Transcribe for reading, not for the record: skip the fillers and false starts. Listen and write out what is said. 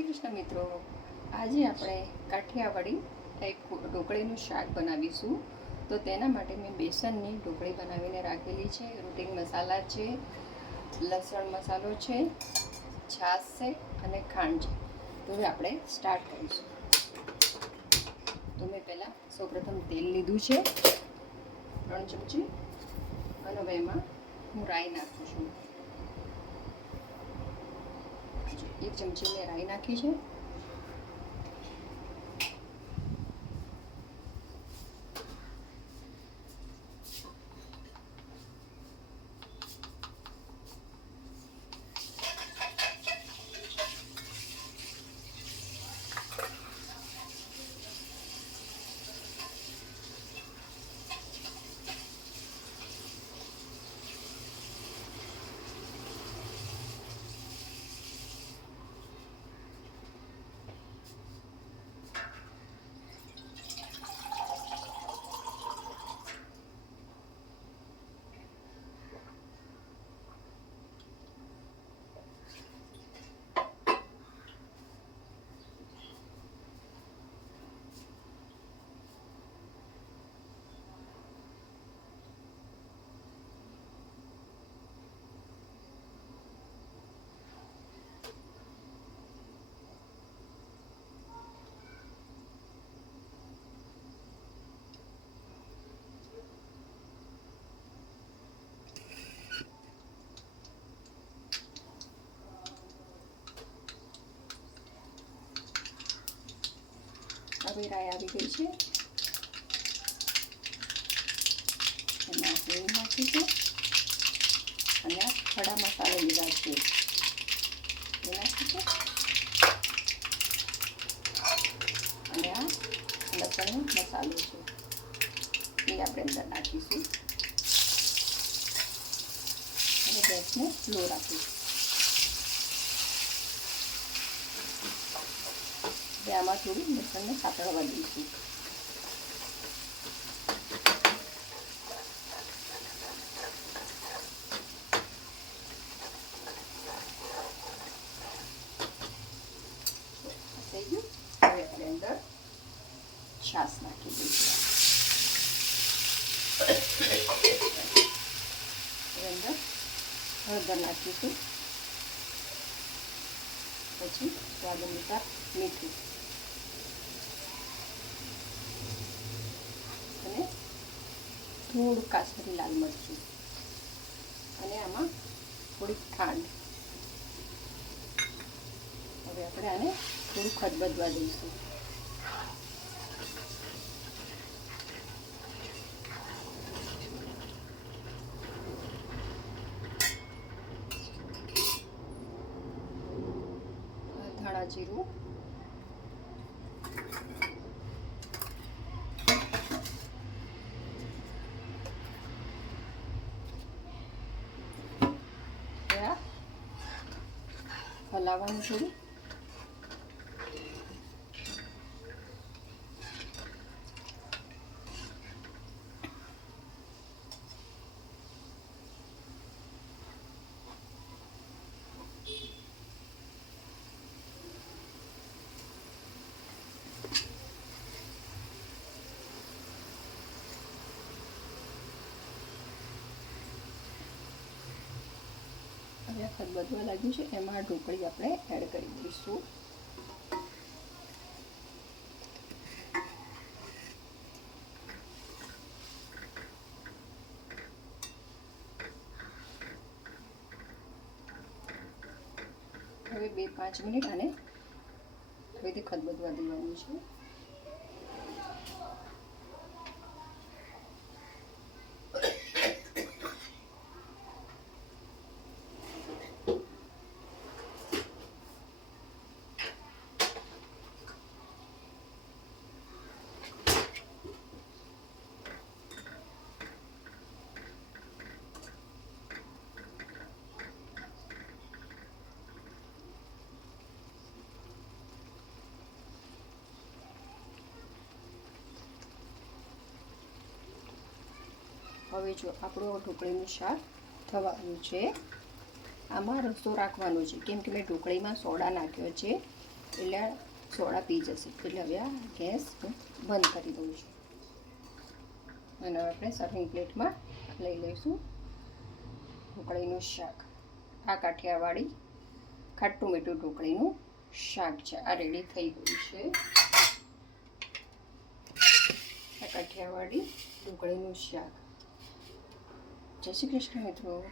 શ્રી કૃષ્ણ મિત્રો, આજે આપણે કાઠિયાવાડી ટાઈપ ઢોકળીનું શાક બનાવીશું. તો તેના માટે મેં બેસનની ઢોકળી બનાવીને રાખેલી છે. રૂટિંગ મસાલા છે, લસણ મસાલો છે, છાશ છે અને ખાંડ છે. તો હવે આપણે સ્ટાર્ટ કરીશું. તો મેં પહેલાં સૌપ્રથમ તેલ લીધું છે 3 ચમચી, અને હવે એમાં હું રાઈ નાખું છું. 1 ચમચી મેં રાઈ નાખી છે. હવે રાઈ આવી ગઈ છે. એમાં હિંગ નાખીશું અને આ ખડા મસાલા લીધા છે એ નાખીશું, અને આ લસણનો મસાલો છે એ આપણે અંદર નાખીશું અને ગેસને સ્લો રાખીશું. આમાં થોડું લસણને સાતળવા દઈશું. થઈ ગયું. હવે આપણે અંદર છાશ નાખી દઈશું. અંદર હળદર નાખીશું, પછી સ્વાદ અનુસાર મીઠું અને થોડું કાશ્મીરી લાલ મરચું, અને આમાં થોડીક ખાંડ. હવે આપણે આને થોડું ખદબદવા દઈશું. ધાણા જીરું, હલાવવાનું થોડું. હવે ખદબદવા લાગ્યું છે, એમાં ઢોકળી આપણે એડ કરી દઈશું. હવે 2-5 મિનિટ આને ફરીથી ખદબદવા દેવાનું છે. હવે જો આપણું ઢોકળીનું શાક થવાનું છે. આમાં રસો રાખવાનો છે, કેમ કે મેં ઢોકળીમાં સોડા નાખ્યો છે એટલે સોડા પી જશે. એટલે હવે આ ગેસ હું બંધ કરી દઉં છું અને હવે આપણે સર્વિંગ પ્લેટમાં લઈ લઈશું ઢોકળીનું શાક. આ કાઠિયાવાડી ખાટું મીઠું ઢોકળીનું શાક છે. આ રેડી થઈ ગયું છે. આ કાઠિયાવાડી ઢોકળીનું શાક. જય શ્રી કૃષ્ણ મિત્રો.